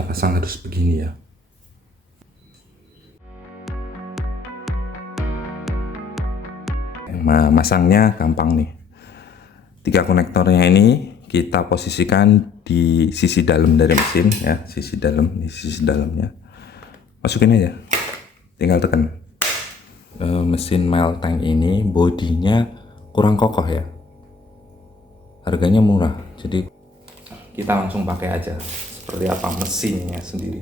kita pasang harus begini ya. Masangnya gampang nih. 3 konektornya ini kita posisikan di sisi dalam dari mesin ya, sisi dalam, ini sisi dalamnya. Masukin aja, tinggal tekan. Mesin Mailtank ini bodinya kurang kokoh ya, harganya murah, jadi kita langsung pakai aja seperti apa mesinnya sendiri.